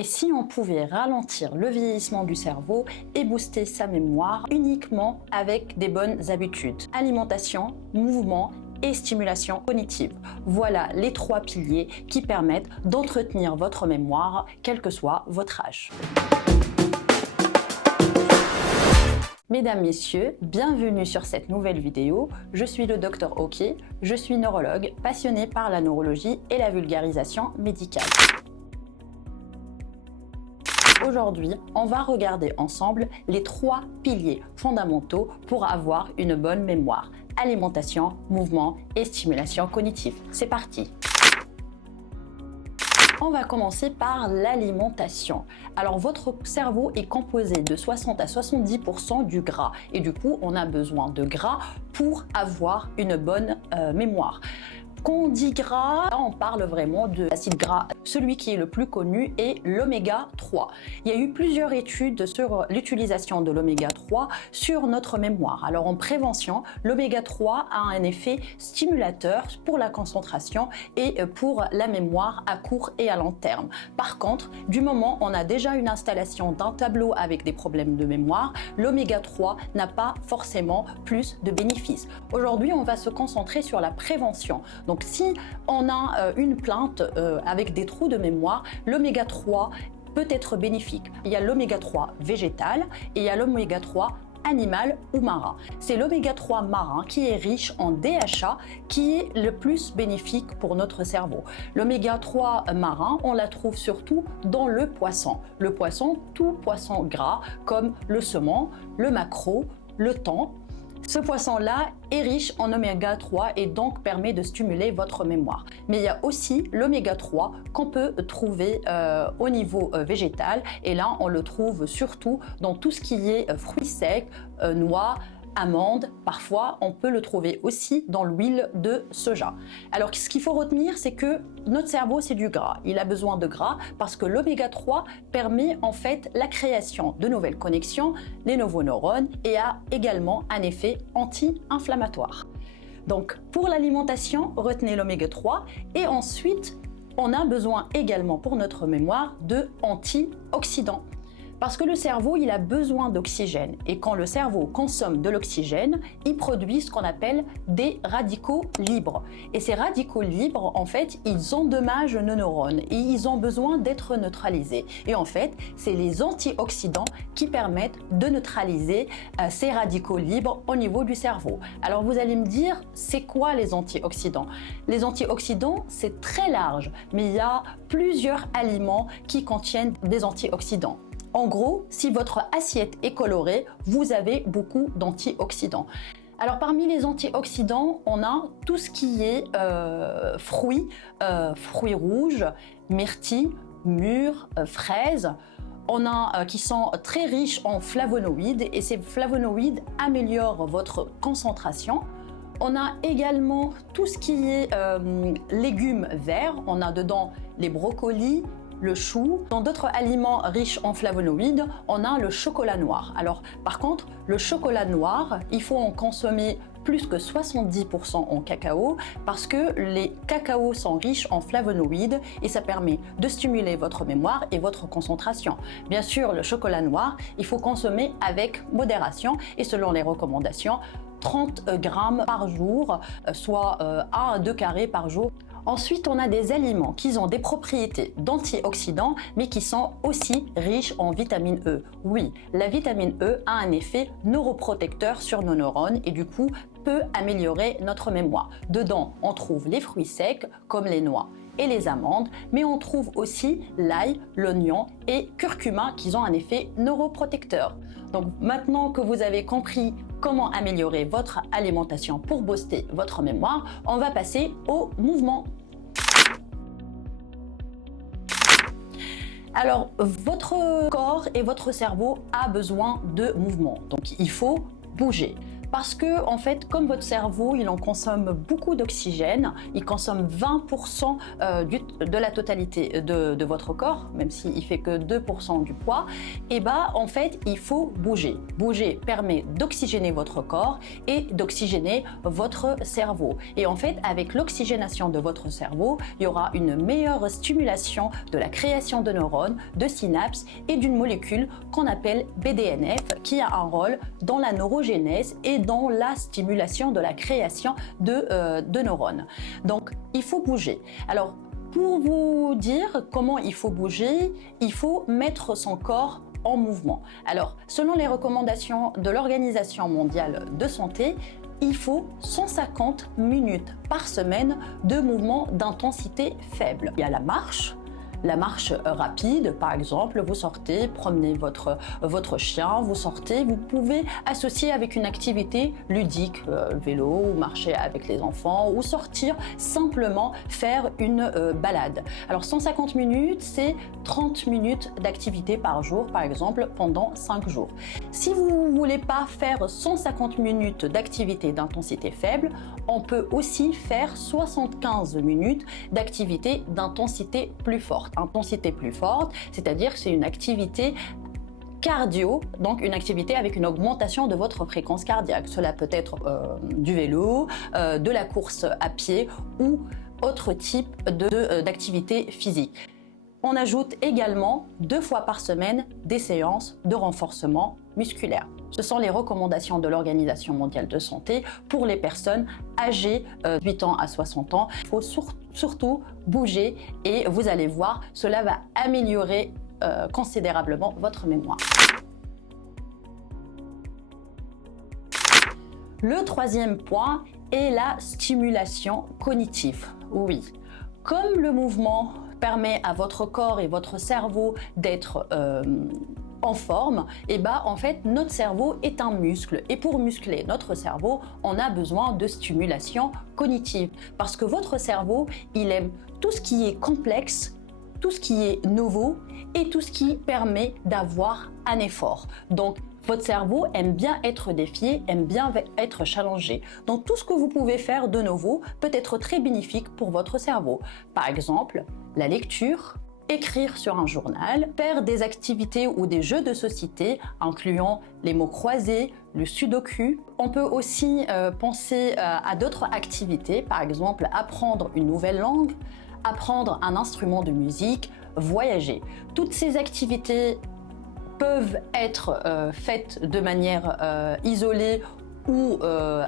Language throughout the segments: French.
Et si on pouvait ralentir le vieillissement du cerveau et booster sa mémoire uniquement avec des bonnes habitudes: alimentation, mouvement et stimulation cognitive. Voilà les 3 piliers qui permettent d'entretenir votre mémoire, quel que soit votre âge. Mesdames, Messieurs, bienvenue sur cette nouvelle vidéo. Je suis le Dr Oki, je suis neurologue passionné par la neurologie et la vulgarisation médicale. Aujourd'hui, on va regarder ensemble les 3 piliers fondamentaux pour avoir une bonne mémoire: alimentation, mouvement et stimulation cognitive. C'est parti! On va commencer par l'alimentation. Alors, votre cerveau est composé de 60 à 70% du gras et du coup, on a besoin de gras pour avoir une bonne mémoire. Quand on dit gras, on parle vraiment de l'acide gras. Celui qui est le plus connu est l'oméga 3. Il y a eu plusieurs études sur l'utilisation de l'oméga 3 sur notre mémoire. Alors en prévention, l'oméga 3 a un effet stimulateur pour la concentration et pour la mémoire à court et à long terme. Par contre, du moment où on a déjà une installation d'un tableau avec des problèmes de mémoire, l'oméga 3 n'a pas forcément plus de bénéfices. Aujourd'hui, on va se concentrer sur la prévention. Donc si on a une plainte avec des trous de mémoire, l'oméga 3 peut être bénéfique. Il y a l'oméga 3 végétal et il y a l'oméga 3 animal ou marin. C'est l'oméga 3 marin qui est riche en DHA qui est le plus bénéfique pour notre cerveau. L'oméga 3 marin, on la trouve surtout dans le poisson. Le poisson, tout poisson gras comme le saumon, le maquereau, le thon. Ce poisson-là est riche en oméga 3 et donc permet de stimuler votre mémoire. Mais il y a aussi l'oméga 3 qu'on peut trouver au niveau végétal et là on le trouve surtout dans tout ce qui est fruits secs, noix, amandes. Parfois on peut le trouver aussi dans l'huile de soja. Alors ce qu'il faut retenir, c'est que notre cerveau c'est du gras. Il a besoin de gras parce que l'oméga 3 permet en fait la création de nouvelles connexions, les nouveaux neurones, et a également un effet anti-inflammatoire. Donc pour l'alimentation, retenez l'oméga 3 et ensuite on a besoin également pour notre mémoire de antioxydants. Parce que le cerveau, il a besoin d'oxygène et quand le cerveau consomme de l'oxygène, il produit ce qu'on appelle des radicaux libres. Et ces radicaux libres, en fait, ils endommagent nos neurones et ils ont besoin d'être neutralisés. Et en fait, c'est les antioxydants qui permettent de neutraliser ces radicaux libres au niveau du cerveau. Alors vous allez me dire, c'est quoi les antioxydants? Les antioxydants, c'est très large, mais il y a plusieurs aliments qui contiennent des antioxydants. En gros, si votre assiette est colorée, vous avez beaucoup d'antioxydants. Alors parmi les antioxydants, on a tout ce qui est fruits rouges, myrtilles, mûres, fraises. On a qui sont très riches en flavonoïdes et ces flavonoïdes améliorent votre concentration. On a également tout ce qui est légumes verts. On a dedans les brocolis, le chou. Dans d'autres aliments riches en flavonoïdes, on a le chocolat noir. Alors par contre, le chocolat noir, il faut en consommer plus que 70% en cacao parce que les cacaos sont riches en flavonoïdes et ça permet de stimuler votre mémoire et votre concentration. Bien sûr, le chocolat noir, il faut consommer avec modération et selon les recommandations, 30 grammes par jour, soit 1 à 2 carrés par jour. Ensuite, on a des aliments qui ont des propriétés d'antioxydants, mais qui sont aussi riches en vitamine E. Oui, la vitamine E a un effet neuroprotecteur sur nos neurones et du coup peut améliorer notre mémoire. Dedans, on trouve les fruits secs comme les noix et les amandes, mais on trouve aussi l'ail, l'oignon et curcuma qui ont un effet neuroprotecteur. Donc maintenant que vous avez compris comment améliorer votre alimentation pour booster votre mémoire, on va passer au mouvement. Alors, votre corps et votre cerveau a besoin de mouvement, donc il faut bouger. Parce que, en fait, comme votre cerveau, il en consomme beaucoup d'oxygène, il consomme 20% de la totalité de votre corps, même s'il fait que 2% du poids, et en fait, il faut bouger. Bouger permet d'oxygéner votre corps et d'oxygéner votre cerveau. Et en fait, avec l'oxygénation de votre cerveau, il y aura une meilleure stimulation de la création de neurones, de synapses et d'une molécule qu'on appelle BDNF, qui a un rôle dans la neurogénèse et dans la stimulation de la création de neurones. Donc, il faut bouger. Alors, pour vous dire comment il faut bouger, il faut mettre son corps en mouvement. Alors, selon les recommandations de l'Organisation mondiale de santé, il faut 150 minutes par semaine de mouvement d'intensité faible. Il y a la marche rapide, par exemple, vous sortez, promenez votre chien, vous sortez, vous pouvez associer avec une activité ludique, vélo ou marcher avec les enfants ou sortir simplement faire une balade. Alors 150 minutes, c'est 30 minutes d'activité par jour, par exemple, pendant 5 jours. Si vous ne voulez pas faire 150 minutes d'activité d'intensité faible, on peut aussi faire 75 minutes d'activité d'intensité plus forte. Intensité plus forte, c'est-à-dire que c'est une activité cardio, donc une activité avec une augmentation de votre fréquence cardiaque. Cela peut être du vélo, de la course à pied ou autre type d'activité physique. On ajoute également 2 fois par semaine des séances de renforcement musculaire. Ce sont les recommandations de l'Organisation mondiale de santé pour les personnes âgées de 8 ans à 60 ans. Il faut surtout bouger et vous allez voir, cela va améliorer considérablement votre mémoire. Le troisième point est la stimulation cognitive. Oui, comme le mouvement permet à votre corps et votre cerveau d'être en forme, en fait, notre cerveau est un muscle. Et pour muscler notre cerveau, on a besoin de stimulation cognitive. Parce que votre cerveau, il aime tout ce qui est complexe, tout ce qui est nouveau et tout ce qui permet d'avoir un effort. Donc, votre cerveau aime bien être défié, aime bien être challengé. Donc, tout ce que vous pouvez faire de nouveau peut être très bénéfique pour votre cerveau. Par exemple, la lecture, écrire sur un journal, faire des activités ou des jeux de société, incluant les mots croisés, le sudoku. On peut aussi penser à d'autres activités, par exemple apprendre une nouvelle langue, apprendre un instrument de musique, voyager. Toutes ces activités peuvent être faites de manière isolée ou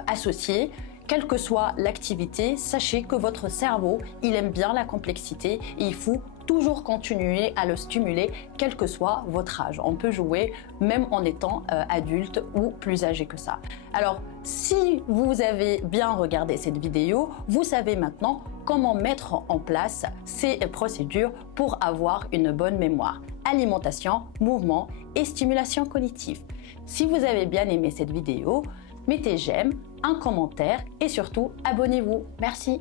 associée. Quelle que soit l'activité, sachez que votre cerveau, il aime bien la complexité et il faut toujours continuer à le stimuler, quel que soit votre âge. On peut jouer même en étant adulte ou plus âgé que ça. Alors, si vous avez bien regardé cette vidéo, vous savez maintenant comment mettre en place ces procédures pour avoir une bonne mémoire. Alimentation, mouvement et stimulation cognitive. Si vous avez bien aimé cette vidéo, mettez j'aime, un commentaire et surtout abonnez-vous. Merci.